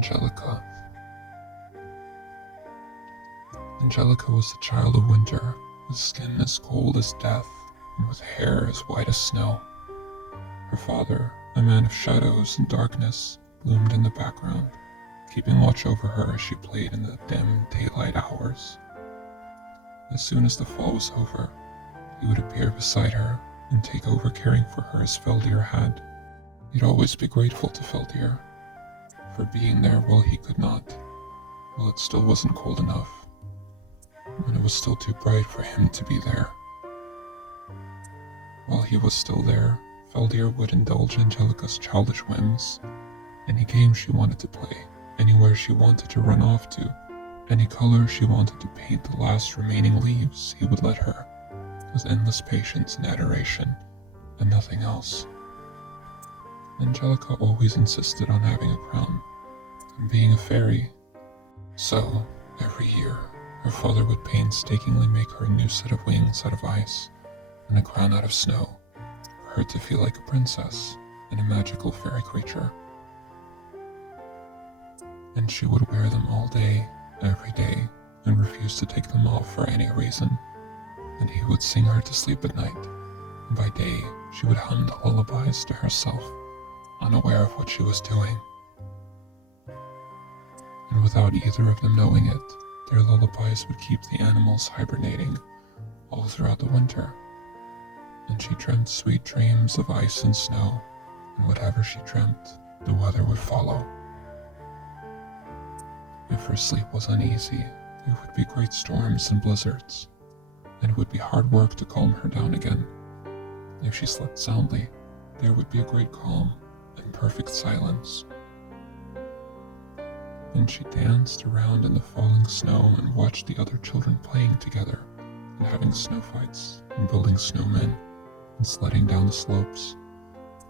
Angelica. Angelica was the child of winter, with skin as cold as death, and with hair as white as snow. Her father, a man of shadows and darkness, loomed in the background, keeping watch over her as she played in the dim daylight hours. As soon as the fall was over, he would appear beside her and take over caring for her as Feldir had. He'd always be grateful to Feldir for being there while he could not, while it still wasn't cold enough, when it was still too bright for him to be there. While he was still there, Feldir would indulge Angelica's childish whims. Any game she wanted to play, anywhere she wanted to run off to, any color she wanted to paint the last remaining leaves, he would let her, with endless patience and adoration, and nothing else. Angelica always insisted on having a crown, and being a fairy. So, every year, her father would painstakingly make her a new set of wings out of ice, and a crown out of snow, for her to feel like a princess and a magical fairy creature. And she would wear them all day, every day, and refuse to take them off for any reason. And he would sing her to sleep at night, and by day she would hum the lullabies to herself, unaware of what she was doing. And without either of them knowing it, their lullabies would keep the animals hibernating all throughout the winter. And she dreamt sweet dreams of ice and snow, and whatever she dreamt, the weather would follow. If her sleep was uneasy, there would be great storms and blizzards, and it would be hard work to calm her down again. If she slept soundly, there would be a great calm and perfect silence. And she danced around in the falling snow and watched the other children playing together and having snow fights and building snowmen and sledding down the slopes,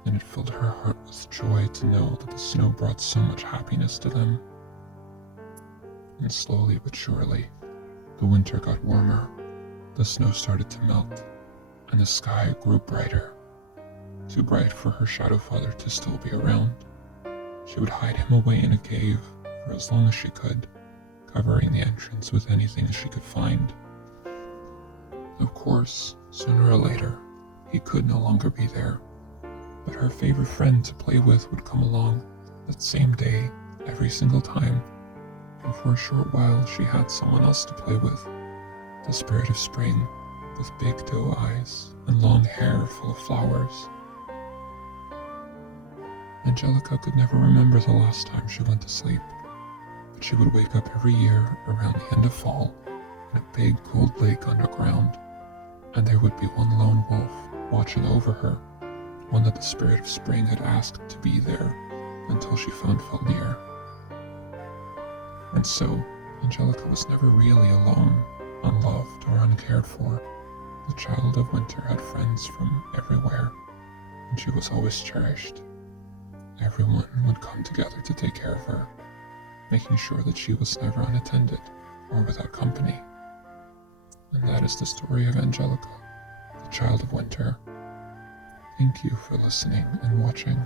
and it filled her heart with joy to know that the snow brought so much happiness to them. And slowly but surely, the winter got warmer, the snow started to melt, and the sky grew brighter, too bright for her shadow father to still be around. She would hide him away in a cave for as long as she could, covering the entrance with anything she could find. Of course, sooner or later, he could no longer be there, but her favorite friend to play with would come along that same day every single time, and for a short while she had someone else to play with, the spirit of spring, with big doe eyes and long hair full of flowers. Angelica could never remember the last time she went to sleep, but she would wake up every year around the end of fall in a big cold lake underground, and there would be one lone wolf watching over her, one that the spirit of spring had asked to be there until she found Feldir. And so, Angelica was never really alone, unloved or uncared for. The child of winter had friends from everywhere, and she was always cherished. Everyone would come together to take care of her, making sure that she was never unattended or without company. And that is the story of Angelica, the child of winter. Thank you for listening and watching.